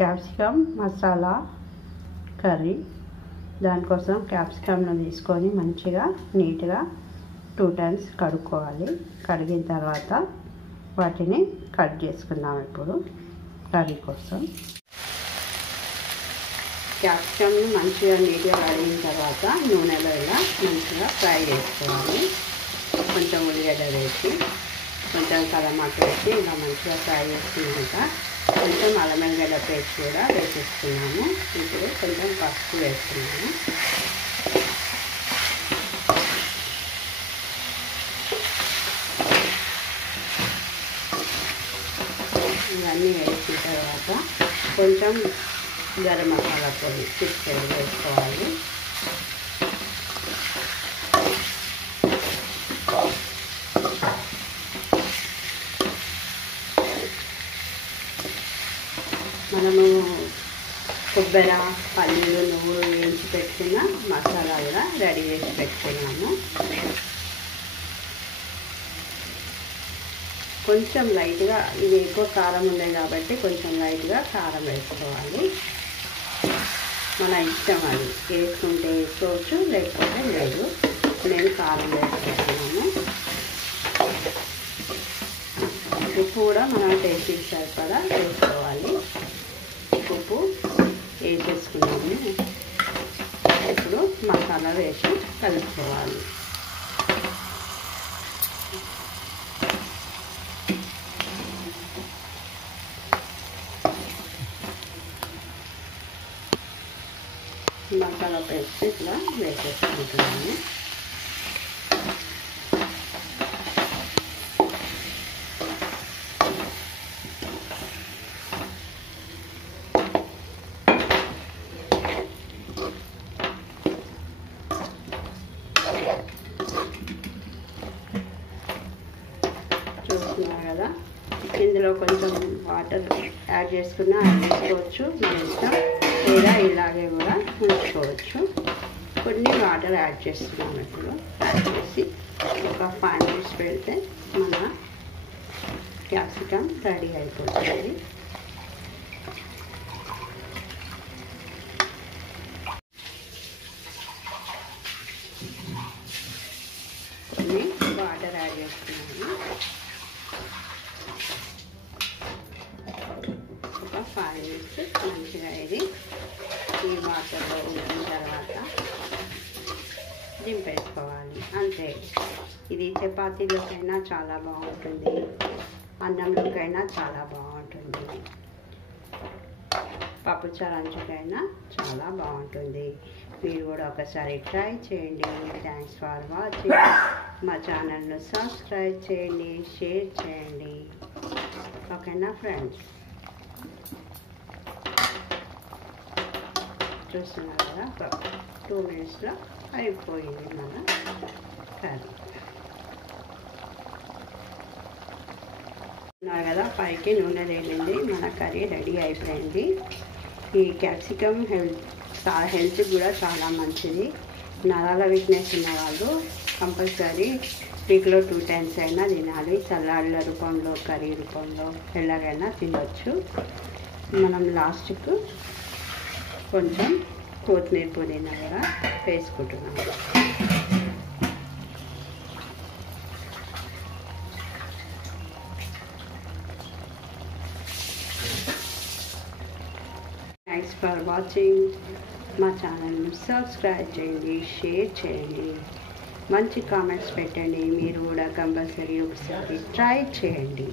Capsicum masala curry. దానికోసం క్యాప్సికమ్ను తీసుకొని మంచిగా నీట్గా 2 times కడుక్కోవాలి. కడిగిన తర్వాత వాటిని కట్ చేసుకుందాం. ఇప్పుడు కర్రీ కోసం క్యాప్సికమ్ని మంచిగా నీట్గా కడిగిన తర్వాత నూనెలో ఇలా మంచిగా ఫ్రై చేసుకోవాలి. కొంచెం ఉల్లిగడ్డ వేసి కొంచెం కలమాకు వేసి ఇలా మంచిగా ఫ్రై చేసుకున్నాక కొంచెం అల్లం వెల్లిగడ్డ పేస్ట్ కూడా వేసేసుకున్నాము. ఇప్పుడు కొంచెం పసుపు వేస్తున్నాము. ఇవన్నీ వేసిన తర్వాత కొంచెం గరం మసాలా పొడి చికెన్ వేసుకోవాలి. మనము కొబ్బరి పల్లీలు నువ్వులు వేయించి పెట్టుకున్న మసాలా కూడా రెడీ చేసి పెట్టుకున్నాము. కొంచెం లైట్గా, ఇది ఎక్కువ కారం ఉంది కాబట్టి కొంచెం లైట్గా కారం వేసుకోవాలి. మన ఇష్టం, అది వేసుకుంటే వేసుకోవచ్చు లేకపోతే లేదు. నేను కారం వేసుకుంటున్నాను. ఉప్పు కూడా మనం టేస్ట్కి సరిపడా వేసుకోవాలి. ఉప్పు వేసేసుకున్నాము. ఇప్పుడు మసాలా వేసి కలుపుకోవాలి. మసాలా పేస్ట్ ఇట్లా వేసేసుకుంటున్నాము. చూస్తున్నారు కదా, ఇందులో కొంచెం వాటర్ యాడ్ చేసుకున్నా వేసుకోవచ్చు, మన ఇష్టం. లేదా ఇలాగే కూడా ఉంచుకోవచ్చు. కొన్ని వాటర్ యాడ్ చేస్తున్నాం. ఇప్పుడు యాడ్ చేసి ఒక 5 minutes పెడితే మన క్యాప్సికమ్ రెడీ అయిపోతుంది. కొన్ని వాటర్ యాడ్ చేస్తున్నాము. ఒక 5 minutes మంచిగా ఇది ఈ వాటర్లో ఉడికిన తర్వాత దింపేసుకోవాలి. అంతే. ఇది చపాతీలకైనా చాలా బాగుంటుంది, అన్నంలోకైనా చాలా బాగుంటుంది, పప్పుచారు అంచుకైనా చాలా బాగుంటుంది. మీరు కూడా ఒకసారి ట్రై చేయండి. Thanks for watching. మా ఛానల్ను సబ్స్క్రైబ్ చేయండి, షేర్ చేయండి. ఓకేనా ఫ్రెండ్స్? చూస్తున్నారు కదా, ఒక 2 minutesలో అయిపోయింది మన కర్రీ. ఉన్నారు కదా, పైకి నూనె తేలింది. మన కర్రీ రెడీ అయిపోయింది. ఈ క్యాప్సికమ్ హెల్త్ కూడా చాలా మంచిది. నరాల వీక్నెస్ ఉన్న వాళ్ళు కంపల్సరీ వీక్లో 2 times అయినా తినాలి. సలాడ్ల రూపంలో, కర్రీ రూపంలో ఎలాగైనా తినవచ్చు. మనం లాస్ట్కు కొంచెం కొత్తిమీర పుదీనా కూడా వేసుకుంటున్నాము. Thanks for watching. మా ఛానల్ని సబ్స్క్రైబ్ చేయండి, షేర్ చేయండి, మంచి కామెంట్స్ పెట్టండి. మీరు కూడా కంపల్సరీ ఒకసారి ట్రై చేయండి.